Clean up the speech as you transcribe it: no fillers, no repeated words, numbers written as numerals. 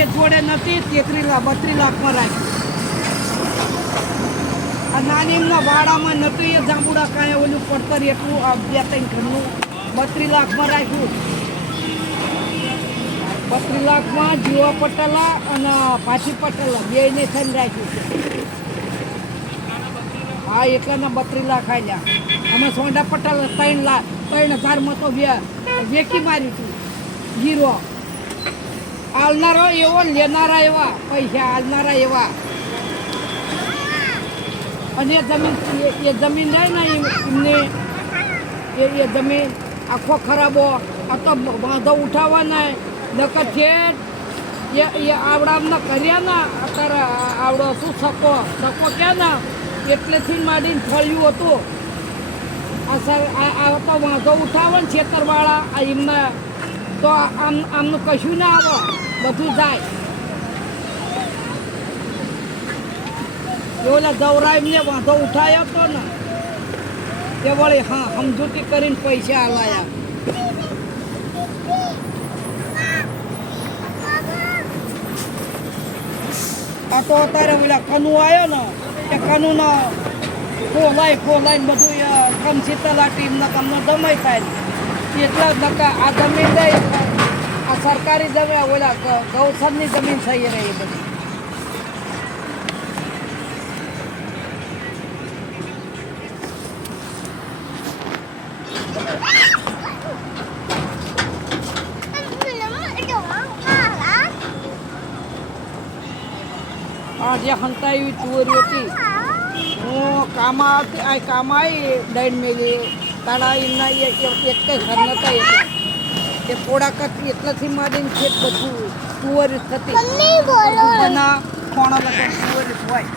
એ જોડે નથી 32 લાખમાં રાખી. આ નાની એમના વાડામાં નતું એ જાંબુડા કાંઈ ઓલું પડતર એટલું 2-3 ઘરનું 32 લાખમાં રાખ્યું. 32 લાખમાં જીવા પટેલા અને પાછી પટેલા બેને થઈને રાખ્યું છે. હા એટલાના 32 લાખ આવ્યા. અમે સોંડા પટેલ 3,000 તો વેકી માર્યું હતું ગીરો. આલનારો એવો, લેનારા એવા, પૈસા આલનારા એવા. અને એ જમીન નહીં ને એમને એ જમીન આખો ખરાબો. આ તો બાંધો ઉઠાવવાના નકર છે એ આવડામાં કર્યા ને. અત્યારે આવડો શું સકો ક્યાં ને એટલેથી માંડીને ફળ્યું હતું. આ તો વાંધો ઉઠાવે ને ખેતરવાળા આ એમને તો આમનું કશું ના આવે, બધું જાય. ઓલા દવરાઈને વાંધો ઉઠાયો હતો ને તે વળી હા સમજૂતી કરીને પૈસા આલાયા. આ તો અત્યારે ઓલા કનુ આવ્યો ને એ કનુનો ખોલાઈને બધું કમસીતલા ટીમના કામનો જમાઈ થાય. એટલા નકા આ જમીન દઈ આ સરકારી જમીન ઓલા ગૌસરની જમીન થઈ રહી બધી. આ જે હંતાવી તુવરી હતી હું કામ આવી દઈને મેલી તારા એમના એક ઘર નતા એ થોડાક એટલાથી માંડીને ખેત બધું તુવરી થતી. ખોણા લગન તુવરી હોય.